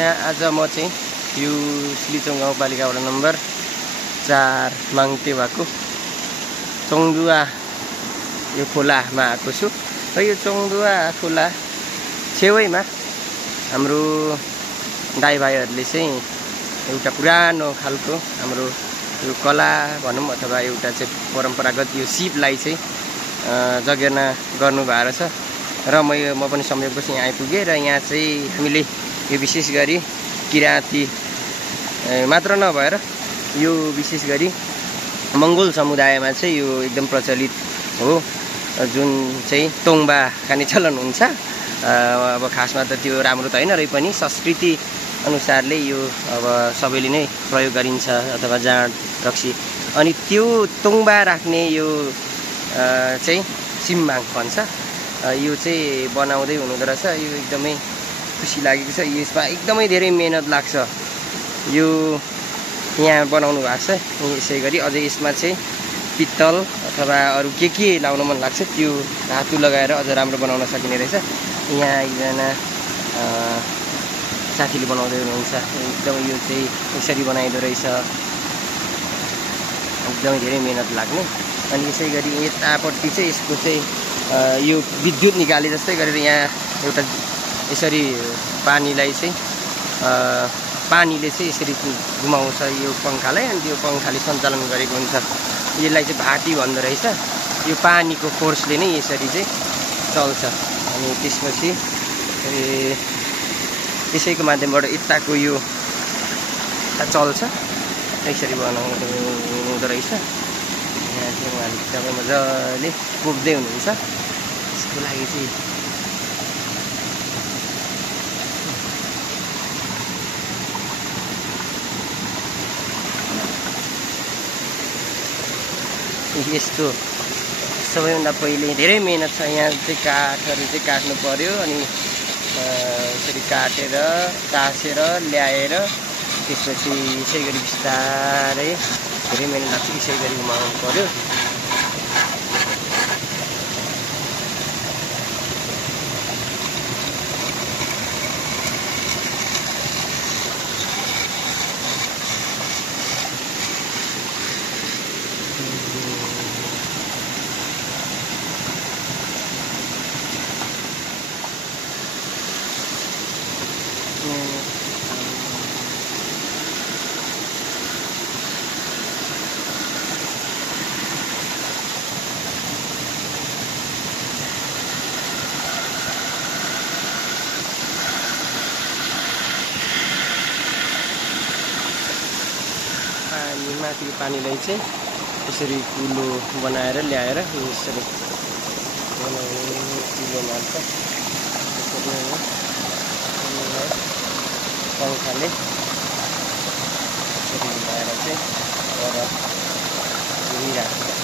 यहाँ आज म चाहिँ यो सिलिचोङ गाउँपालिका वडा नम्बर 4 माङ्ते भएको चौंदुवा यो खोलामा आएको छु र यो चौंदुवा खोला छेउैमा हाम्रो दाइ भाइहरूले चाहिँ एउटा पुरानो खालको हाम्रो यो कला भनौँ अथवा एउटा चाहिँ परम्परागत यो सिपलाई चाहिँ जगेर्ना गर्नु भएको छ र म पनि संयोगवश यहाँ आइपुगेँ र यहाँ चाहिँ हामीले यो विशेष गरी किराँती मात्र नभएर यो विशेष गरी मङ्गोल समुदायमा चाहिँ यो एकदम प्रचलित हो जुन चाहिँ तोङ्बा खाने चलन हुन्छ। अब खासमा त त्यो राम्रो त होइन, रै पनि संस्कृति अनुसारले यो अब सबैले नै प्रयोग गरिन्छ अथवा जाँड रक्सी। अनि त्यो तोङ्बा राख्ने यो चाहिँ सिम्बाङ भन्छ, यो चाहिँ बनाउँदै हुनुहुँदो रहेछ। यो एकदमै खुसी लागेको छ। यसमा एकदमै धेरै मेहनत लाग्छ। यो यहाँ बनाउनु भएको छ। यसै गरी अझै यसमा चाहिँ पित्तल अथवा अरू के लाउन मन लाग्छ त्यो धातु लगाएर अझ राम्रो बनाउन सकिने रहेछ। यहाँ एकजना साथीले बनाउँदै हुनुहुन्छ। एकदमै यो चाहिँ यसरी बनाइदो रहेछ, एकदमै धेरै मेहनत लाग्ने। अनि यसै गरी यतापट्टि चाहिँ यसको चाहिँ यो विद्युत निकाले जस्तै गरेर यहाँ एउटा यसरी पानीलाई चाहिँ पानीले चाहिँ यसरी घुमाउँछ यो पङ्खालाई, अनि त्यो पङ्खाले सञ्चालन गरेको हुन्छ। यसलाई चाहिँ भाटी भन्दो रहेछ। यो पानीको फोर्सले नै यसरी चाहिँ चल्छ। अनि त्यसपछि यसैको माध्यमबाट यताको यो चल्छ, यसरी बनाउनु हुँदो रहेछ। यहाँ चाहिँ उहाँले एकदमै मजाले बोक्दै हुनुहुन्छ। यसको लागि चाहिँ यस्तो सबैभन्दा पहिले धेरै मेहनत छ। यहाँ चाहिँ काठहरू चाहिँ काट्नु पर्यो, अनि यसरी काटेर टाँसेर ल्याएर त्यसपछि यसै गरी बिस्तारै धेरै मेहनत लाग्छ। यसै गरी घुमाउनु पर्यो। माथिको पानीलाई चाहिँ यसरी कुलो बनाएर ल्याएर यसरी कुलो मार्छ। त्यसरी पङ्खाले यसरी ल्याएर चाहिँ पर हिँडिरहेको छ।